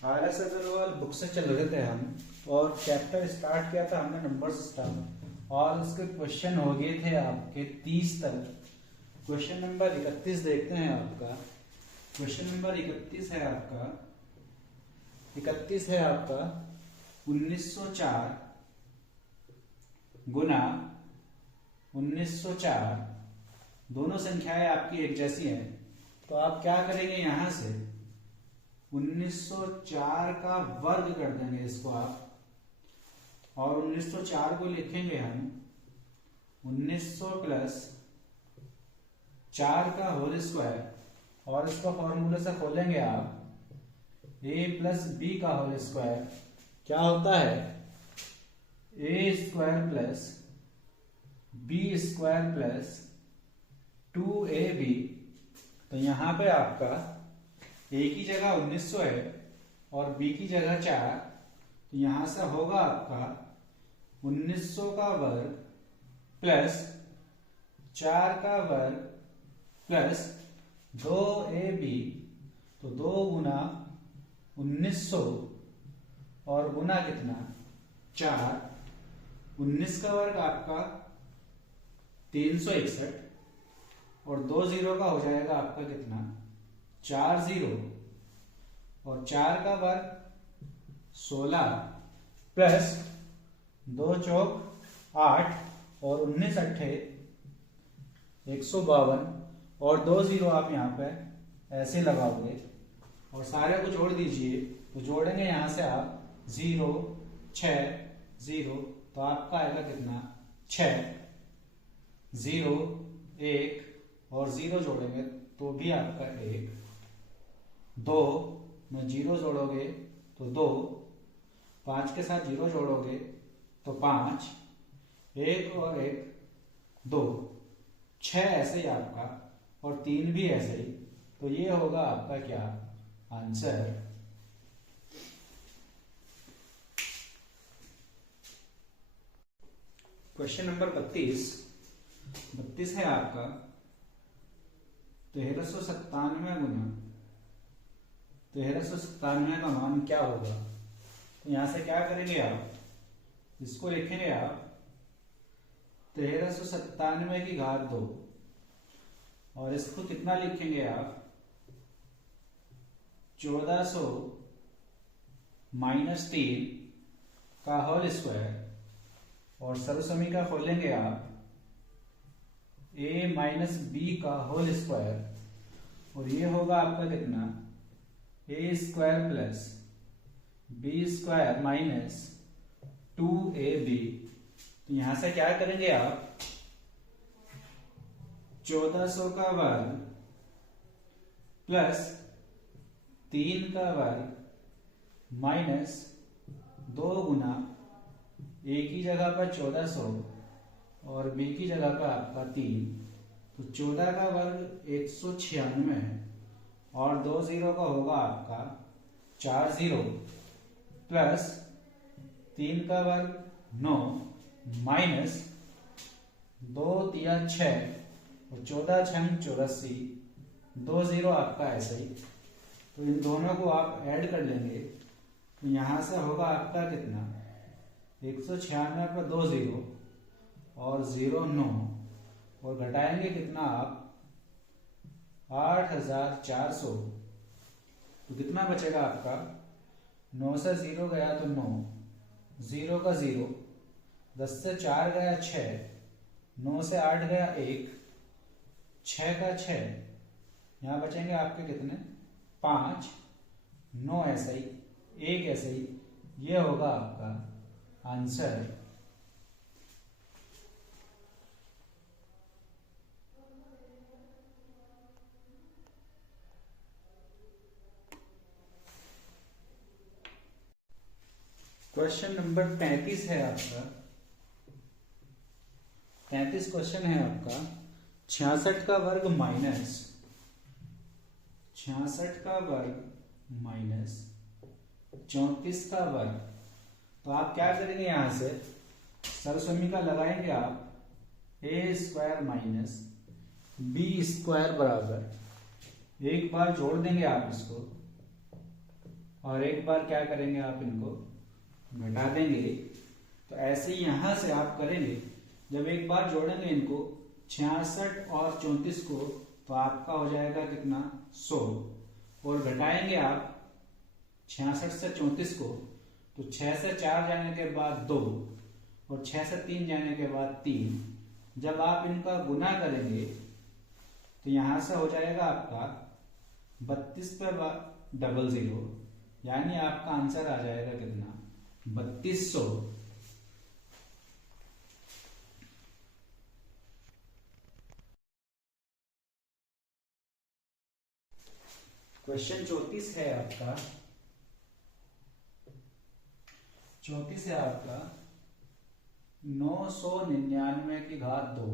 RS Agarwal book से चल रहे थे हम, और चैप्टर स्टार्ट किया था हमने नंबर सिस्टम, और उसके क्वेश्चन हो गए थे आपके 30 तक। क्वेश्चन नंबर 31 देखते हैं आपका। क्वेश्चन नंबर 31 है आपका 1904 गुना 1904। दोनों संख्याएं आपकी एक जैसी हैं, तो आप क्या करेंगे, यहां से 1904 का वर्ग कर देंगे इसको आप, और 1904 को लिखेंगे हम 1900 प्लस 4 का होल स्क्वायर, और इसको फॉर्मूले से खोलेंगे आप a प्लस बी का होल स्क्वायर। क्या होता है, A square plus B square plus 2ab। तो यहां पे आपका a की जगह 1900 है और b की जगह 4, तो यहां से होगा आपका 1900 का वर्ग प्लस 4 का वर्ग प्लस 2ab। तो 2 गुना 1900 और गुना कितना 4, 19 का वर्ग आपका 361, और 2 जीरो का हो जाएगा आपका कितना 4 जीरो, और 4 का वर्ग 16 प्लस 2 चौक 8, और 19 अट्ठे 152, और 2 जीरो आप यहाँ पे ऐसे लगाओगे और सारे को जोड़ दीजिए। तो जोड़ेंगे यहां से आप 0 6 0, तो आपका आएगा कितना 6 0 1, और 0 जोड़ेंगे तो भी आपका 1, 2 में 0 जोड़ोगे तो 2, 5 के साथ 0 जोड़ोगे तो 5, 1 और 1 2, 6 ऐसे ही आपका, और 3 भी ऐसे ही। तो ये होगा आपका क्या आंसर। क्वेश्चन नंबर 32 है आपका 1397 गुना 1397 का मान क्या होगा। तो यहां से क्या करेंगे आप, इसको लिखेंगे आप 1397 की घात 2, और इसको कितना लिखेंगे आप 1400 माइनस 3 का होल स्क्वायर, और सर्वसमीका खोलेंगे आप a माइनस बी का होल स्क्वायर, और ये होगा आपका कितना a square plus B square minus 2ab। तो यहां से क्या करेंगे आप 1400 का वर्ग प्लस 3 का वर्ग माइनस 2 गुना a की जगह पर 1400 और b की जगह पर आपका 3, तो 14 का वर्ग 196 है, और 2 जीरो का होगा आपका 4 जीरो, प्लस 3 का वर्ग 9 माइनस 2 तिया 6, और 14 छंग 84, 2 जीरो आपका ऐसे ही। तो इन दोनों को आप ऐड कर लेंगे, तो यहां से होगा आपका कितना 196 पर 2 जीरो और 0 9, और घटाएंगे कितना आप 8400। तो कितना बचेगा आपका 9 से 0 गया तो 9, 0 का 0, 10 से 4 गया 6, 9 से 8 गया 1, 6 का 6, यहां बचेंगे आपके कितने 5, 9 ऐसे ही, 1 ऐसे ही। ये होगा आपका आंसर। क्वेश्चन नंबर 33 है आपका 33 क्वेश्चन है आपका 66 का वर्ग माइनस 66 का वर्ग माइनस 34 का वर्ग। तो आप क्या करेंगे, यहां से सर्वसमीका लगाएंगे आप A square minus B square बराबर, एक बार जोड़ देंगे आप इसको और एक बार क्या करेंगे आप इनको घटा देंगे। तो ऐसे ही यहां से आप करेंगे, जब एक बार जोड़ेंगे इनको 66 और 34 को, तो आपका हो जाएगा कितना 100, और घटाएंगे आप 66 से 34 को, तो 6 से 4 जाने के बाद 2 और 6 से 3 जाने के बाद 3। जब आप इनका गुना करेंगे तो यहां से हो जाएगा आपका 32 पे 00, यानी आपका आंसर आ जाएगा कितना 3200। क्वेश्चन 34 है आपका, 34 है आपका 999 की घात 2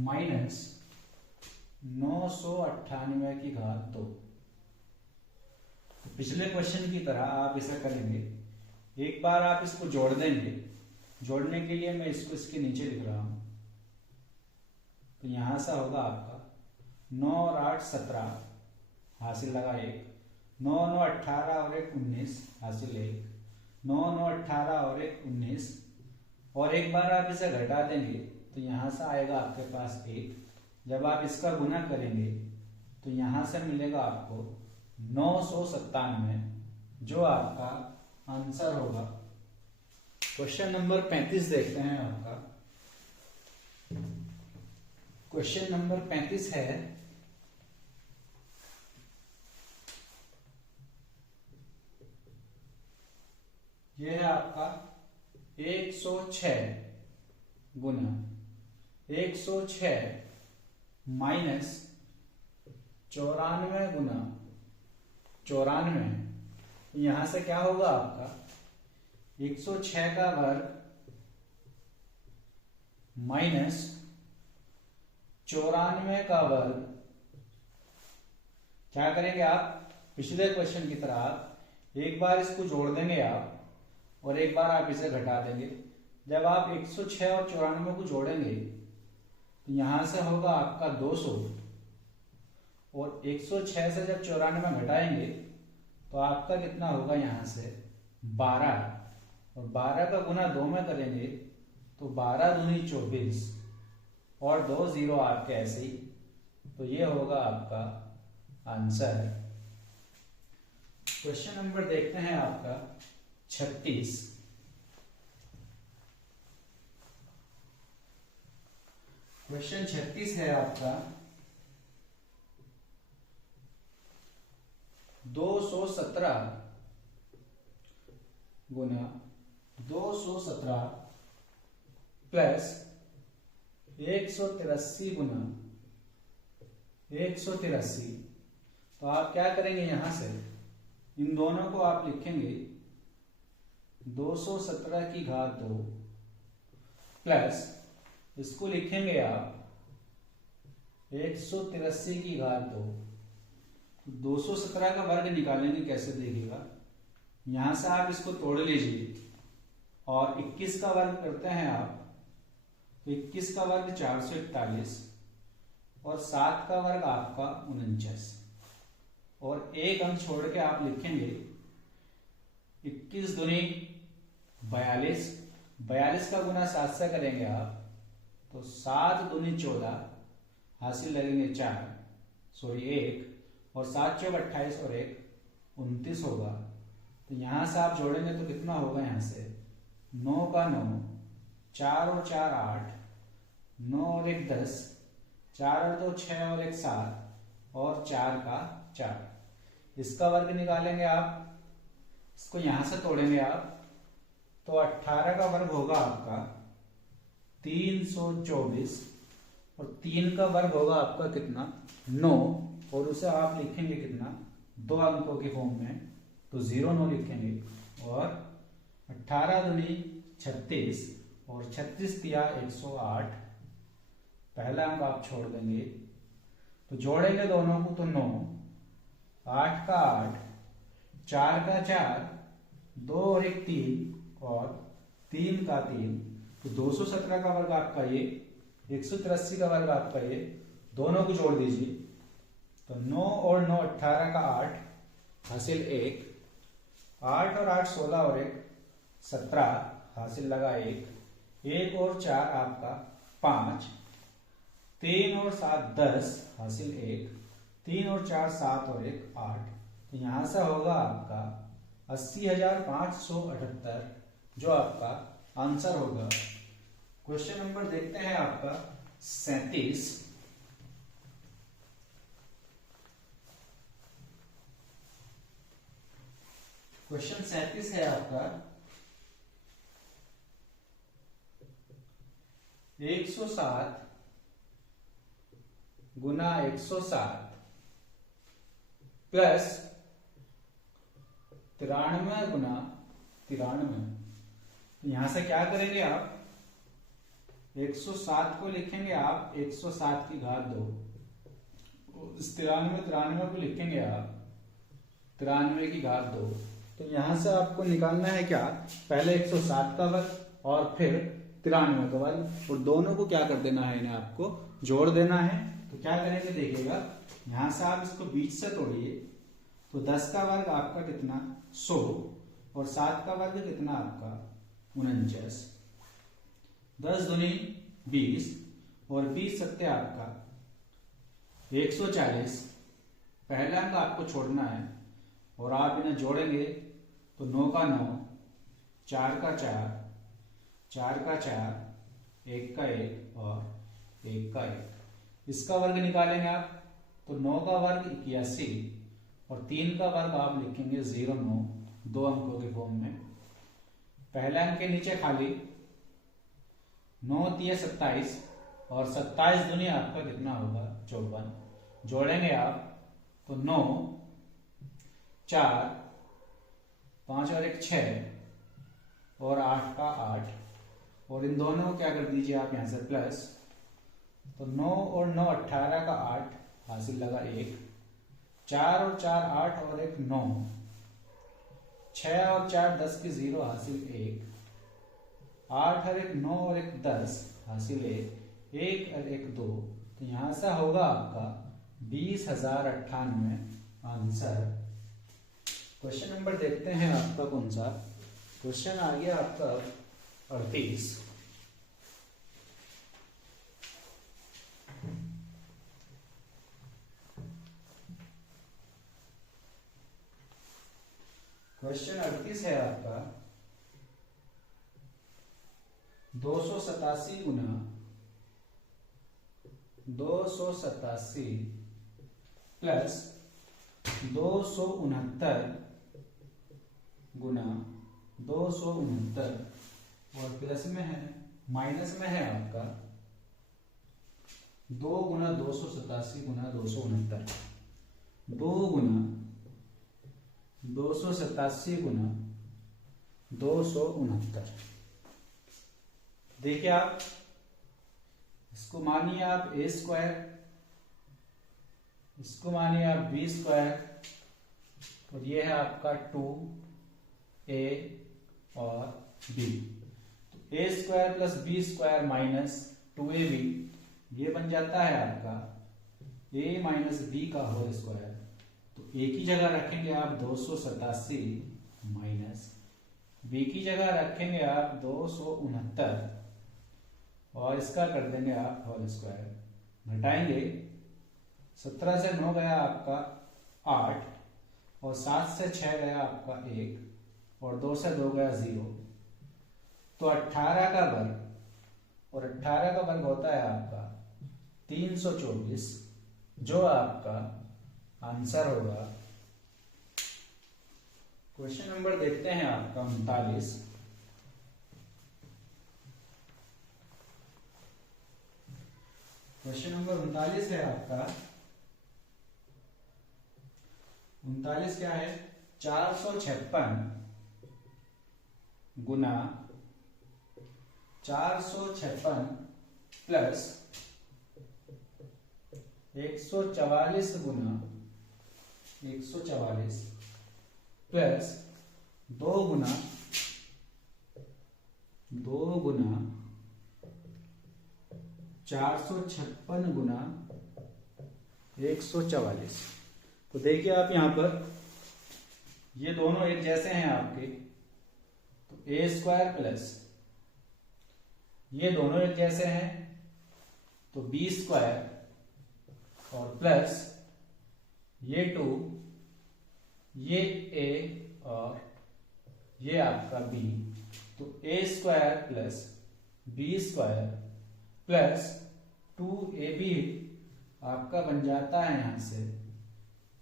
माइनस 998 की घात 2। पिछले क्वेश्चन की तरह आप इसे करेंगे, एक बार आप इसको जोड़ देंगे। जोड़ने के लिए मैं इसको इसके नीचे लिख रहा हूं, तो यहां से होगा आपका 9 और 8 17, हासिल लगा 1, 9 9 18 और 1 19, हासिल 1, 9 9 18 और 1 19, और एक बार आप इसे घटा देंगे तो यहां से आएगा आपके पास 1। जब आप इसका गुना करेंगे तो यहां से मिलेगा आपको 997, जो आपका आंसर होगा। क्वेश्चन नंबर 35 देखते हैं आपका। क्वेश्चन नंबर 35 है, यह है आपका 106 गुना 106 माइनस 94 गुना 94। यहां से क्या होगा आपका 106 का वर्ग माइनस 94 का वर्ग। क्या करेंगे आप, पिछले क्वेश्चन की तरह एक बार इसको जोड़ देंगे आप, और एक बार आप इसे घटा देंगे। जब आप 106 और 94 को जोड़ेंगे तो यहां से होगा आपका 200, और 106 से जब 94 घटाएंगे तो आपका कितना होगा यहां से 12, और 12 का गुना 2 में करेंगे तो 12 दूनी 24, और 2 0 आपके ऐसे ही। तो ये होगा आपका आंसर। क्वेश्चन नंबर देखते हैं आपका 36। क्वेश्चन 36 है आपका 217 गुना 217 प्लस 183 गुना 183। तो आप क्या करेंगे, यहां से इन दोनों को आप लिखेंगे 217 की घात 2 प्लस इसको लिखेंगे आप 183 की घात 2। 217 का वर्ग निकालेंगे कैसे, देखिएगा यहां से आप इसको तोड़ लीजिए, और 21 का वर्ग करते हैं आप, तो 21 का वर्ग 441, और 7 का वर्ग आपका 49, और एक अंक छोड़ के आप लिखेंगे 21 दूनी 42, 42 का गुना 7 से करेंगे आप तो 7 दूनी 14, हासिल लगेंगे 4, सॉरी 1, और 7 चौक 28 और 1 29 होगा। तो यहां से आप जोड़ेंगे तो कितना होगा, यहां से 9 का 9, 4 और 4 8, 9 और 1 10, 4 और 2 6 और 1 7, और 4 का 4। इसका वर्ग निकालेंगे आप, इसको यहां से तोड़ेंगे आप, तो 18 का वर्ग होगा आपका 324, और 3 का वर्ग होगा आपका कितना 9, और उसे आप लिखेंगे कितना 2 अंकों के फॉर्म में, तो 09 लिखेंगे, और 18 दूनी 36, और 36 दिया 108, पहला अंक आप छोड़ देंगे, तो जोड़ेंगे दोनों को तो 9, 8 का 8, 4 का 4, 2 और 1 3, और 3 का 3। तो 217 का वर्ग आपका ये, 183 का वर्ग आपका ये, दोनों को जोड़ दीजिए, तो 9 और 9 18 का 8, हासिल 1, 8 और 8 16 और 1 17 हासिल लगा 1, 1 और 4 आपका 5, 3 और 7 10 हासिल 1, 3 और 4 7 और 1 8। तो यहां से होगा आपका 80,578 जो आपका आंसर होगा। क्वेश्चन नंबर देखते हैं आपका 37। क्वेश्चन 37 है आपका 107 गुना 107 प्लस 93 गुना 93। तो यहां से क्या करेंगे आप, 107 को लिखेंगे आप 107 की घात 2, इस 93 को लिखेंगे आप 93 की घात 2। तो यहां से आपको निकालना है क्या, पहले 107 का वर्ग और फिर 93 का वर्ग, और दोनों को क्या कर देना है, इन्हें आपको जोड़ देना है। तो क्या करेंगे देखिएगा, यहां से आप इसको बीच से तोड़िए, तो 10 का वर्ग आपका कितना 100 और 7 का वर्ग कितना आपका 49, 10 दूनी 20 और 20 सत्ते आपका 140। पहला अंक आपको छोड़ना है और आप इन्हें जोड़ेंगे तो 9 का 9, 4 का 4, 4 का 4, 1 का 1 और 1 का 1। इसका वर्ग निकालेंगे आप तो 9 का वर्ग 81 और 3 का वर्ग आप लिखेंगे 09, 2 अंकों के फॉर्म में। पहले अंक के नीचे खाली, 9 3 27 और 27 दूनी आपका कितना होगा 54। जोड़ेंगे आप तो 9, 4, 5 और 1 6 और 8 का 8, और इन दोनों को क्या कर दीजिए आप यहां से प्लस, तो 9 और 9 18 का 8 हासिल लगा 1, 4 और 4 8 और 1 9, 6 और 4 10 की 0 हासिल 1, 8 और 1 9 और 1 10 हासिल 1, 1 और 1 2। तो यहां से होगा आपका 20,098 आंसर। क्वेश्चन नंबर देखते हैं आपका कौन सा, क्वेश्चन आ गया आपका 38। क्वेश्चन 38 है आपका 287 गुना 287 प्लस 269 गुना 269, और प्लस में है माइनस में है आपका 2 गुना 287 गुना 269, 2 गुना 287 गुना 269। देखिए आप इसको मानिए आप a स्क्वायर, इसको मानिए आप b स्क्वायर, और ये है आपका 2a और b। तो a square plus b square minus 2ab, ये बन जाता है आपका a माइनस b का होल स्क्वायर। तो a की जगह रखेंगे आप 287 माइनस b की जगह रखेंगे आप 269, और इसका कर देंगे आप होल स्क्वायर। घटाएंगे, 17 से 9 गया आपका 8, और 7 से 6 गया आपका 1, और 2 से 2 गया 0। तो 18 का वर्ग, और 18 का वर्ग होता है आपका 324, जो आपका आंसर होगा। क्वेश्चन नंबर देखते हैं आपका 39। क्वेश्चन नंबर 39 है आपका 39 क्या है, 456 गुना 456 प्लस 144 गुना 144 प्लस 2 गुना 456 गुना 144। तो देखिए आप यहां पर ये दोनों एक जैसे हैं आपके, तो ए स्क्वायर प्लस ये दोनों एक जैसे हैं तो बी स्क्वायर और प्लस ये 2, ये ए और ये आपका बी, तो A square plus B square plus 2ab आपका बन जाता है यहां से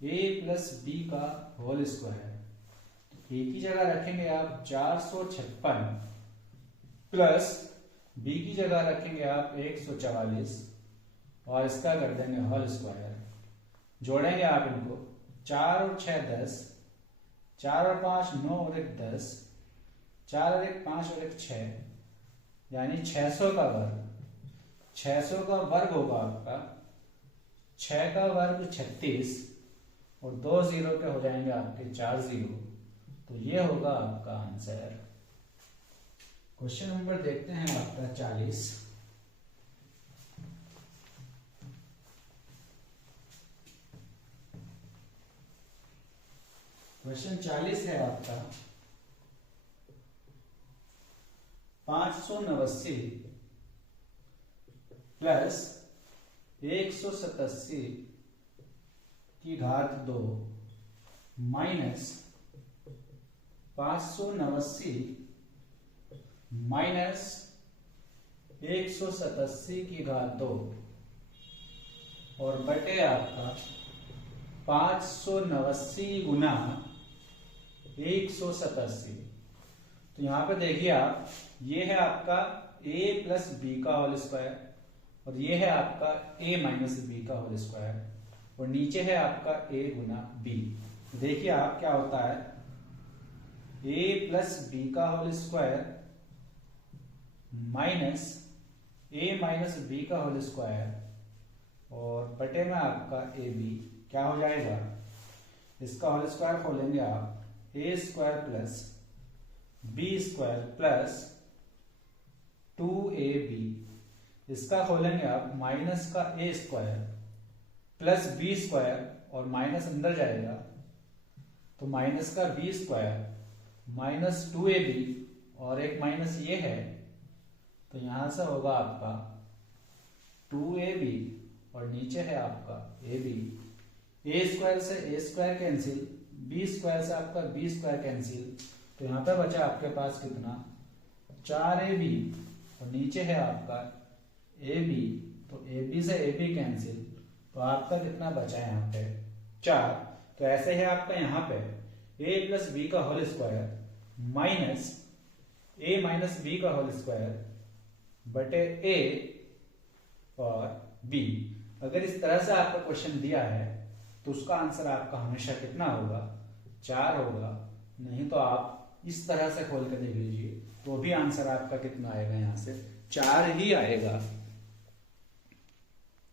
a प्लस बी का होल स्क्वायर। तो ए की जगह रखेंगे आप 456 प्लस बी की जगह रखेंगे आप 144 और इसका कर देंगे होल स्क्वायर। जोड़ेंगे आप इनको, 4 और 6 10, 4 और 5 9 और 1 10, 4 और 1 5 और 1 6, यानी 600 का वर्ग। 600 का वर्ग होगा आपका 6 का वर्ग 36 और 2 0 पे हो जाएंगे आपके 4 0, तो ये होगा आपका आंसर। क्वेश्चन नंबर देखते हैं आपका 40। क्वेश्चन 40 है आपका 589 प्लस 187 की घात 2 माइनस 589 माइनस 187 की घात 2 और बटे आपका 589 गुना 187। तो यहां पे देखिए आप, ये है आपका a प्लस बी का होल स्क्वायर और ये है आपका a माइनस बी का होल स्क्वायर और नीचे है आपका a गुना b। देखिए आप क्या होता है, a प्लस बी का whole square minus a minus B का होल स्क्वायर और बटे में आपका ए बी क्या हो जाएगा, इसका होल स्क्वायर खोलेंगे आप, A square plus B square plus 2ab, इसका खोलेंगे आप माइनस का A square plus B square और माइनस अंदर जाएगा तो माइनस का बी स्क्वायर माइनस 2ab और एक माइनस ये है तो यहां से होगा आपका 2ab और नीचे है आपका ab। ए स्क्वायर से ए स्क्वायर कैंसिल, बी स्क्वायर से आपका बी स्क्वायर कैंसिल, तो यहां पे बचा आपके पास कितना 4ab और नीचे है आपका ab, तो ab से ab कैंसिल, तो आपका कितना बचा है यहाँ पे 4। तो ऐसे है आपका यहाँ पे a प्लस बी का whole square minus a minus B का होल स्क्वायर बटे a और b। अगर इस तरह से आपका क्वेश्चन दिया है तो उसका आंसर आपका हमेशा कितना होगा 4 होगा, नहीं तो आप इस तरह से खोल कर देख लीजिए तो भी आंसर आपका कितना आएगा, यहां से 4 ही आएगा।